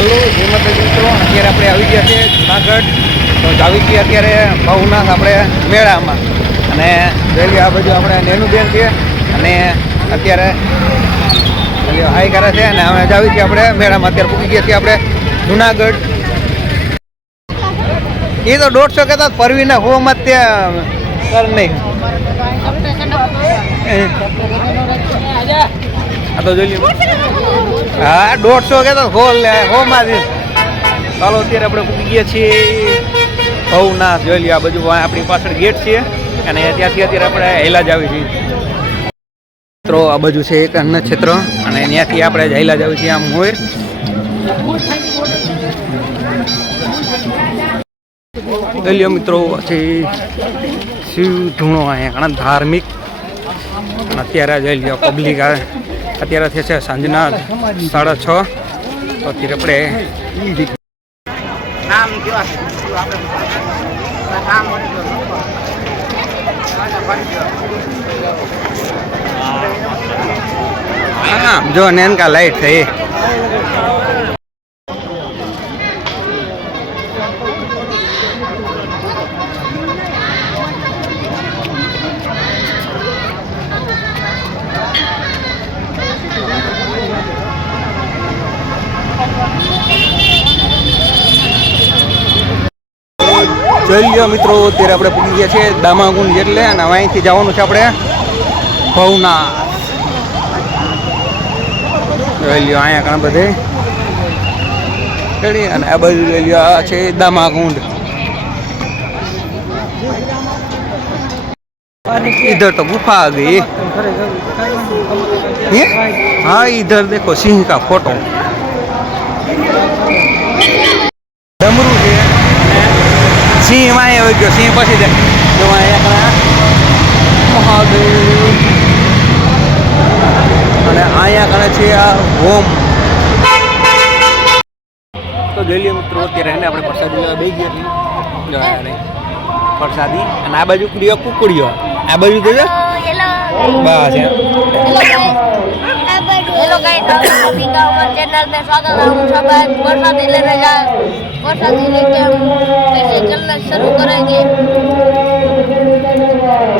Hello જય માતાજી મિત્રો. અત્યારે આપણે આવી ગયા છે જુનાગઢ. તો જાવી છીએ અત્યારે ભવનાથ આપણે મેળામાં. અને જોઈ આ બાજુ આપણે નેનુબેન છે. અને અત્યારે હાઈ કરે છે અને અમે જાવી છીએ આપણે મેળામાં અત્યારે પૂકી ગયા છીએ આપણે જુનાગઢ. એ તો દોઢસો કહેતા પરવીના હોમાં ત્યાં કર નહીં. આ તો જોઈ લ્યો. હા, દોઢસો કહેતા હોલ હોમાંથી. ચાલો, અત્યારે આપણે પૂકી ગયા છીએ ભવનાથ. જોઈ લઈએ આ બધું આપણી પાછળ ગેટ છે અને ત્યાંથી અત્યારે આપણે હેલા જ આવી છીએ મિત્રો, આ બાજુ છે એક અન્ન ક્ષેત્ર અને ત્યાંથી આપણે હેલા જ આવી છીએ આમ મોર જોઈ મિત્રો પછી શિવ ધૂણો અહીંયા, ઘણા ધાર્મિક. અત્યારે જોઈ લ્યો પબ્લિક આવે અત્યારે છે સાંજના સાડા છ. તો અત્યારે આપણે જો નેનકા લાઈટ છે જોઈ લ્યો મિત્રો અત્યારે આપણે પૂકી ગયા છે દામાગુંડ એટલે અને હવે અહીંથી જવાનું છે આપણે ભવના જોઈ લ્યો અહીંયા ઘણા બધે રેડી અને આ બાજુ જોઈ લ્યો આ છે દામાકુંડ इधर तो गुफा आ गई ये हाँ इधर देखो सिंह का फोटो ગયો સિંહ પછી દે અને અહીંયા કણે છે આ હોમ. તો જોઈ લઈએ મિત્રો અત્યારે એને આપણે પ્રસાદી લેવા બેસી ગયા છીએ પ્રસાદી અને આ બાજુ કુકડીઓ કુકડીઓ આ બાજુ તો જો બસ એમ. चैनल में स्वागत है हम सब आज प्रसादी लेने जा प्रसादी लेके हम कैसे चलना शुरू करेंगे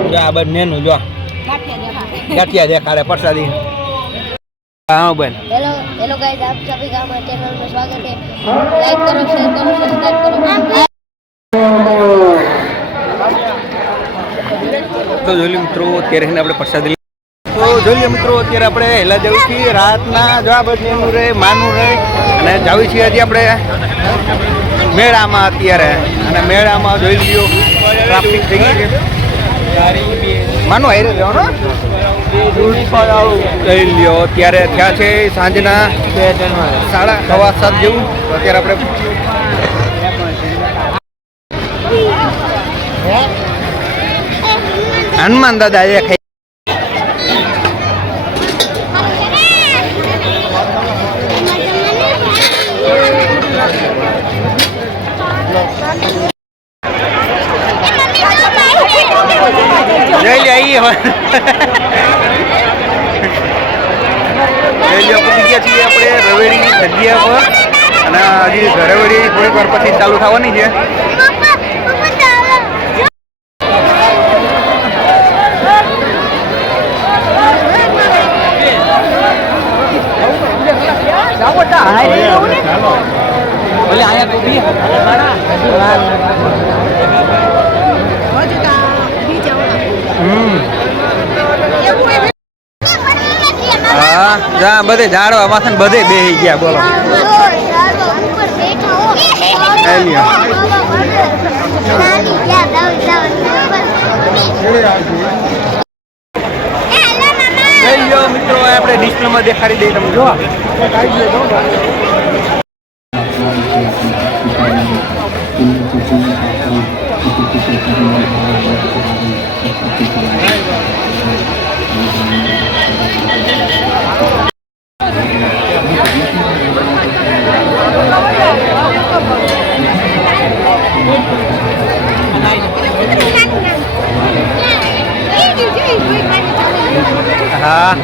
જો આ બાજુ નેનું જો ગાંઠિયા દેખાડે પ્રસાદી હા બેન हेलो हेलो गाइस आप सभी का हमारे चैनल में स्वागत है लाइक करो शेयर करो सब्सक्राइब करो તો જોઈ લો મિત્રો અત્યારે એને આપણે પ્રસાદી લઈ- તો જોઈ મિત્રો અત્યારે આપણે હેલા જવું છીએ રાતના જવાબનું એનું રહે માનું રહે. અને જાવી છીએ હજી આપણે મેળામાં અત્યારે. અને મેળામાં જોઈ લીધો ટ્રાફિક થઈ ગઈ છે. માનું હારે જવાનો? જોઈ લ્યો અત્યારે થયા છે સાંજના સાડા સવા સાત જેવું. અત્યારે આપણે હનુમાન દાદા દેખાય જઈ લે અહીં હવે જઈ લે પૂછી ગયા આપણે રવેડી જગ્યા પર. અને હજી રવેડી થોડીક વાર પછી ચાલુ થવાની છે ભલે અહીંયા તો બી હમ હા જા બધે ઝાડવા માથે બધે બેહી ગયા બોલો. મિત્રો આપણે ડિસ્પ્લેમાં દેખાડી દઈએ તમે જો હા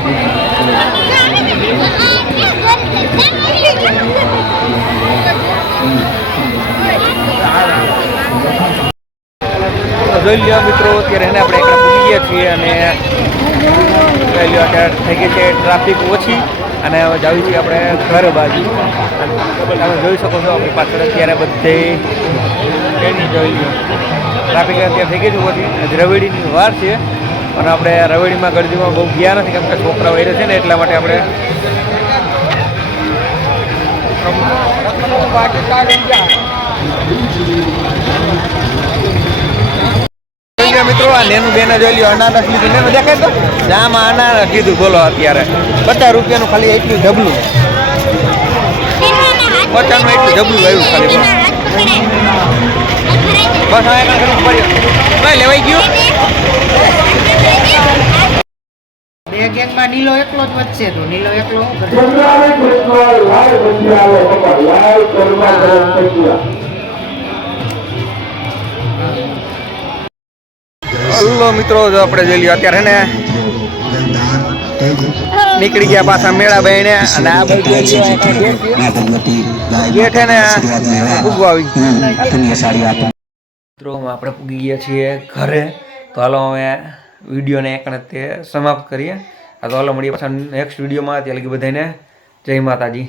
જોઈ લ્યો મિત્રો, અત્યારે એને આપણે એકડા પૂરી છીએ અને જોઈ લ્યો અત્યારે થઈ ગઈ છે ટ્રાફિક ઓછી અને હવે જાવી છીએ આપણે ઘર બાજુ. તમે જોઈ શકો છો આપણી પાછળ અત્યારે બધે ટ્રેન જોઈ લો ટ્રાફિક અત્યારે થઈ ગઈ છે ઓછી. રવેડીની વાર છે. પણ આપણે રવેડીમાં ગરજીમાં બહુ ગયા નથી કેમ કે છોકરાઓ એ છે ને એટલા માટે આપણે મિત્રો, આ નેનું બેને જોઈ લ્યો, અનારસ લીધું. નેનું દેખાય તો? જામાં અનારસ લીધું, બોલો અત્યારે. પચાસ રૂપિયાનું ખાલી એટલું જબલું પચાસનું એટલું જબલું આવ્યું ખાલી, બસ. બસ કરવું ભાઈ, લેવાઈ ગયું બે ગેંગમાં નીલો એકલો જ વધશે તો નીલો એકલો હલો મિત્રો જો આપણે જોઈ લઈએ અત્યારે ને નીકળી ગયા પાછા મેળા બહેને અને આ છે. ને ઉગવાવી મિત્રો આપણે પૂગી ગયા છીએ ઘરે. તો હાલો અમે વિડીયોને એક તે સમાપ્ત કરીએ. આ તો હાલો મળીએ પાછા નેક્સ્ટ વિડીયોમાં ત્યાં લગી બધાને જય માતાજી.